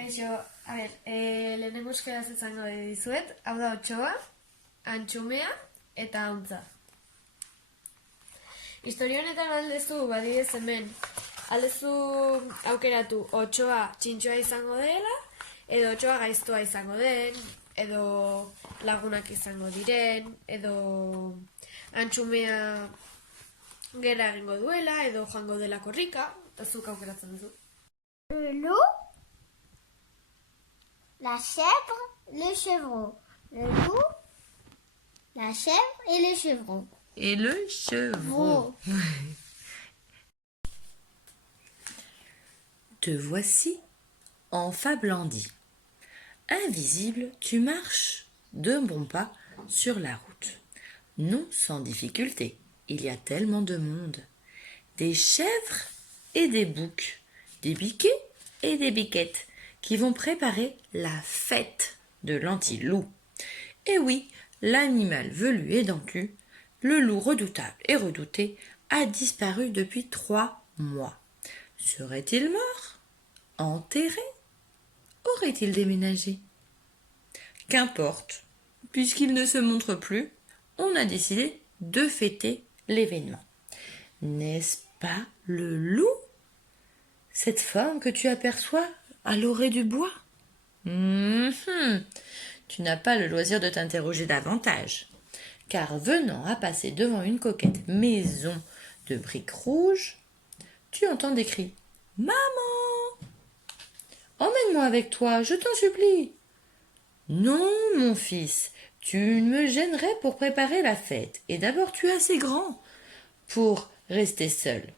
Kaixo, lehenengo euskeraz izango dizuet, hau da otsoa, antxumea eta hauntza. Historia honetan aldezu, badidez hemen, aldezu aukeratu otsoa txintxoa izango dela, edo otsoa gaiztoa izango den, edo lagunak izango diren, edo antxumea gerra egingo duela, edo joango dela korrika, eta zuk aukeratzen duzu. Le loup, la chèvre, le chevreau. Le loup, la chèvre et le chevreau. Et le chevreau. Te voici en Fablandi. Invisible, tu marches d'un bon pas sur la route. Non sans difficulté, il y a tellement de monde. Des chèvres et des boucs, des biquets et des biquettes qui vont préparer la fête de l'anti-loup. Et oui, l'animal velu et dentu, le loup redoutable et redouté, a disparu depuis 3 mois. Serait-il mort? Enterré? Aurait-il déménagé? Qu'importe, puisqu'il ne se montre plus, on a décidé de fêter l'événement. N'est-ce pas le loup? Cette forme que tu aperçois à l'orée du bois? Tu n'as pas le loisir de t'interroger davantage, car venant à passer devant une coquette maison de briques rouges, tu entends des cris. « Maman! Emmène-moi avec toi, je t'en supplie. »« Non, mon fils, tu me gênerais pour préparer la fête, et d'abord tu es assez grand pour rester seul.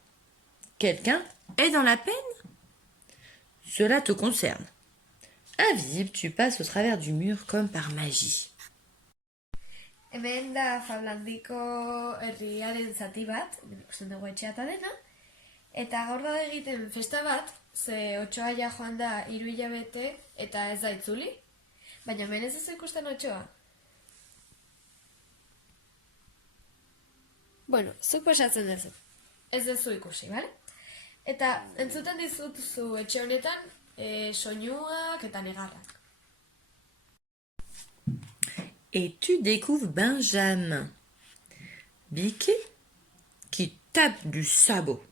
Quelqu'un est dans la peine? Cela te concerne. Invisible, tu passes au travers du mur comme par magie. » Hemen da Fablandiko herriaren zati bat, ikusten dugu etxea eta dena, eta gaur da egiten festa bat, ze otsoa ja joan da 3 hilabete eta ez da itzuli, baina hemen ez duzu ikusten otsoa. Bueno, zuk pasatzen duzu, ez duzu ikusi, bale? Eta entzuten dizutu etxe honetan soinuak eta negarrak. Et tu découvres Benjamin, biquet, qui tape du sabot.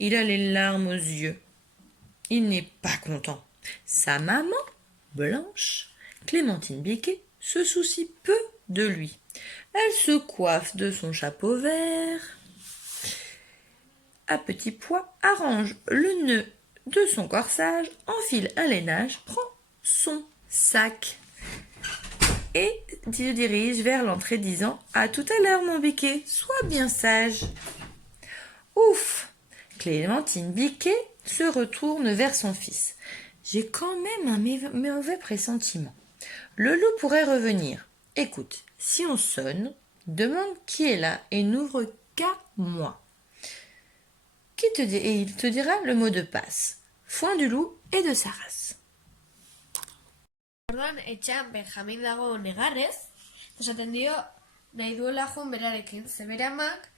Il a les larmes aux yeux. Il n'est pas content. Sa maman, Blanche, Clémentine Biquet, se soucie peu de lui. Elle se coiffe de son chapeau vert. À petits pois, arrange le nœud de son corsage, enfile un lainage, prend son sac et se dirige vers l'entrée disant « À tout à l'heure, mon Biquet, sois bien sage. » Ouf! Clémentine Biquet se retourne vers son fils. « J'ai quand même un mauvais pressentiment. Le loup pourrait revenir. Écoute, si on sonne, demande qui est là et n'ouvre qu'à moi. Et il te dira le mot de passe. Foin du loup et de sa race. » Orduan, etxean Benjamin dago negarrez, esaten dio nahi duela joan berarekin, ze bere amak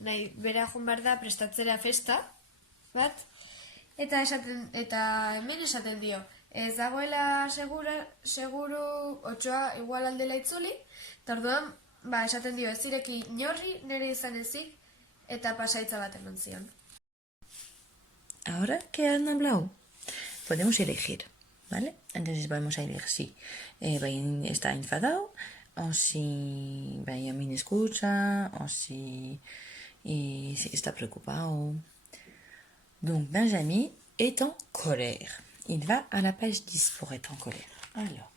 bera joan behar da prestatzera festa bat, eta hemen esaten dio, ez dagoela seguru otsoa igual aldela itzuli, eta orduan, esaten dio ez zireki inorri nire izan ezik, eta pasaitza bat eman zion. Ahora que han hablado, podemos elegir, ¿vale? Entonces vamos a elegir si está enfadado, o si Benjamin escucha, o si está preocupado. Donc Benjamin est en colère. Il va à la page 10 pour être en colère. Alors,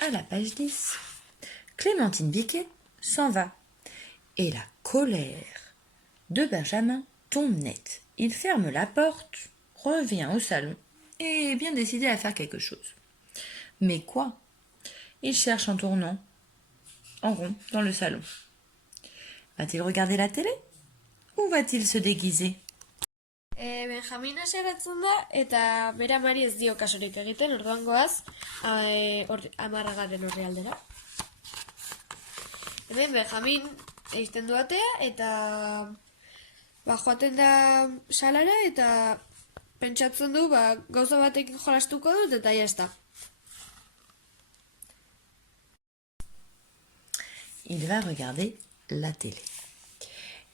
à la page 10, Clémentine Biquet s'en va. Et la colère de Benjamin tombe net. Il ferme la porte, revient au salon et est bien décidé à faire quelque chose. Mais quoi? Il cherche en tournant en rond dans le salon. Va-t-il regarder la télé ou va-t-il se déguiser? Benjamin aseratzen da eta bere amari ez dio kasurik egiten, orduan goaz 10. orrialdera. Hemen Benjamin egiten du atea eta joaten da salara eta pentsatzen du, gauza batekin jolastuko dut, eta jazta. Il va regarder la télé.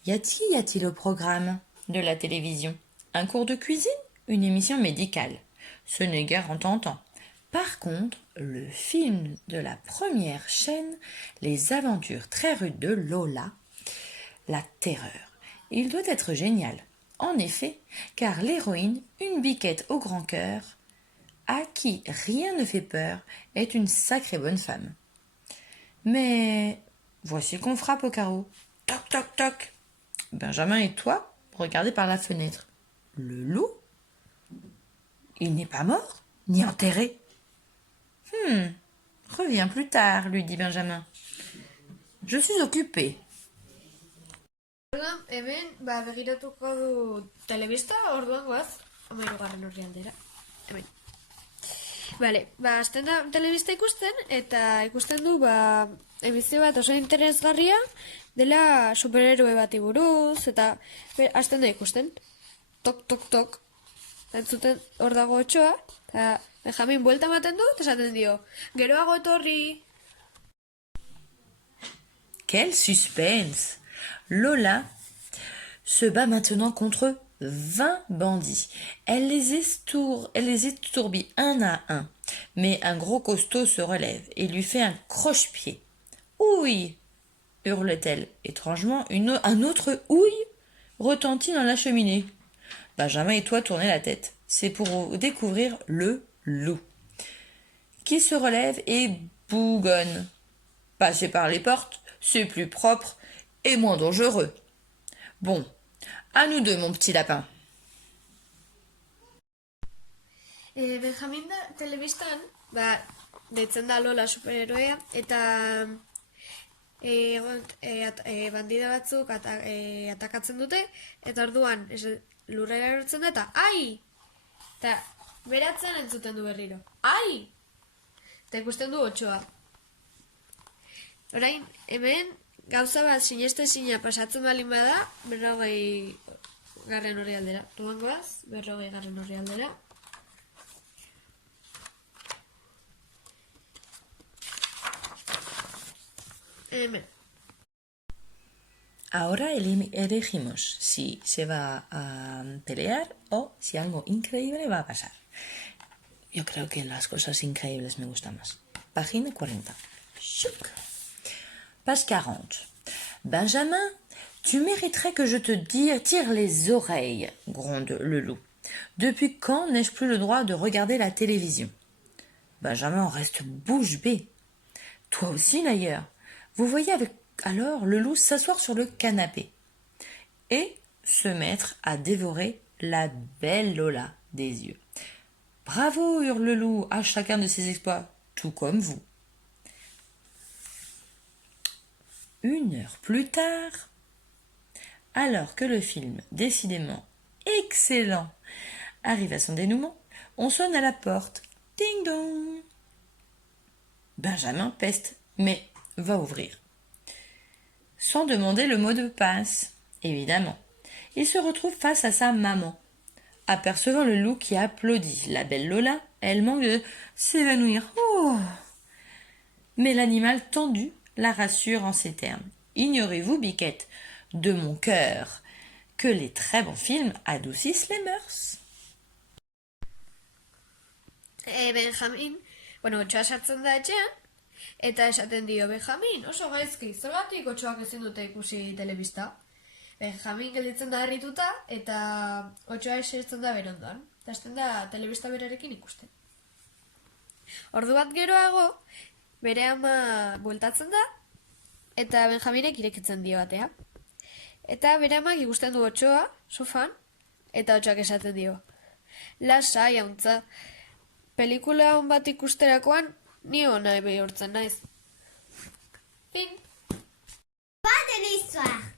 Y a-t-il au programme de la télévision un cours de cuisine? Une émission médicale? Ce n'est guère en tentant. Par contre, le film de la première chaîne, Les aventures très rudes de Lola, la terreur. Il doit être génial. En effet, car l'héroïne, une biquette au grand cœur, à qui rien ne fait peur, est une sacrée bonne femme. Mais voici qu'on frappe au carreau. Toc, toc, toc. Benjamin et toi, regardez par la fenêtre. Le loup? Il n'est pas mort, ni enterré. Reviens plus tard, lui dit Benjamin. Je suis occupé. Orduan, hemen, begiratuko du telebista, orduan goaz, 13. orrialdera. Hemen. Bale, hasten da telebista ikusten, eta ikusten du, emizio bat oso interesgarria, dela superheroe bati buruz, eta hasten da ikusten. Tok, tok, tok. Entzuten hor dago Otsoa, eta Benjamin buelta ematen du, eta esaten dio, geroago etorri. Quel suspense! Lola se bat maintenant contre 20 bandits. Elle les éstourbit un à un. Mais un gros costaud se relève et lui fait un croche-pied. « Ouille !» hurle-t-elle. Étrangement, un autre « ouille !» retentit dans la cheminée. Benjamin et toi tournez la tête. C'est pour découvrir le loup, qui se relève et bougonne. Passez par les portes, c'est plus propre et moins dangereux. Bon, à nous deux, mon petit lapin. Benjamin da, telebistan, deitzen da Lola superheroea, eta bandida batzuk atakatzen dute, eta orduan lurrera erortzen da, eta ai! Eta beratzen entzuten du berriro. Ai! Eta ikusten du Otsoa. Orain, hemen, gauza bat sinestezina pasatzen balin bada, 40. orrialdera. Orduan goaz, 40. orrialdera. Ahora elegimos si se va a pelear o si algo increíble va a pasar. Yo creo que las cosas increíbles me gustan más. Página 40. Chouc. Page 40. Benjamin, tu mériterais que je te tire les oreilles, gronde le loup. Depuis quand n'ai-je plus le droit de regarder la télévision? Benjamin en reste bouche bée. Toi aussi d'ailleurs. Vous voyez alors le loup s'asseoir sur le canapé et se mettre à dévorer la belle Lola des yeux. Bravo, hurle le loup à chacun de ses exploits, tout comme vous. 1 heure plus tard, alors que le film, décidément excellent, arrive à son dénouement, on sonne à la porte. Ding dong. Benjamin peste, mais va ouvrir. Sans demander le mot de passe, évidemment. Il se retrouve face à sa maman. Apercevant le loup qui applaudit la belle Lola, elle manque de s'évanouir. Oh. Mais l'animal tendu la rassure en ces termes. Ignorez-vous, Biquette, de mon cœur, que les très bons films adoucissent les mœurs. Benjamin, Otsoa sartzen da etxean, eta esaten dio, Benjamin, oso gaizki, zergatik Otsoak ezin dute ikusi telebista. Benjamin gelditzen da harrituta, eta Otsoa esertzen da berondoan, eta hasten da telebista berarekin ikusten. Ordu bat geroago, bere ama bueltatzen da, eta Benjaminek irekitzen dio batea. Eta bere amak ikusten du Otsoa, sofan, eta Otsoak esaten dio. Lasai, hauntza, pelikula hon bat ikusterakoan, ni hona bihurtzen naiz. Fin. Pas de l'histoire.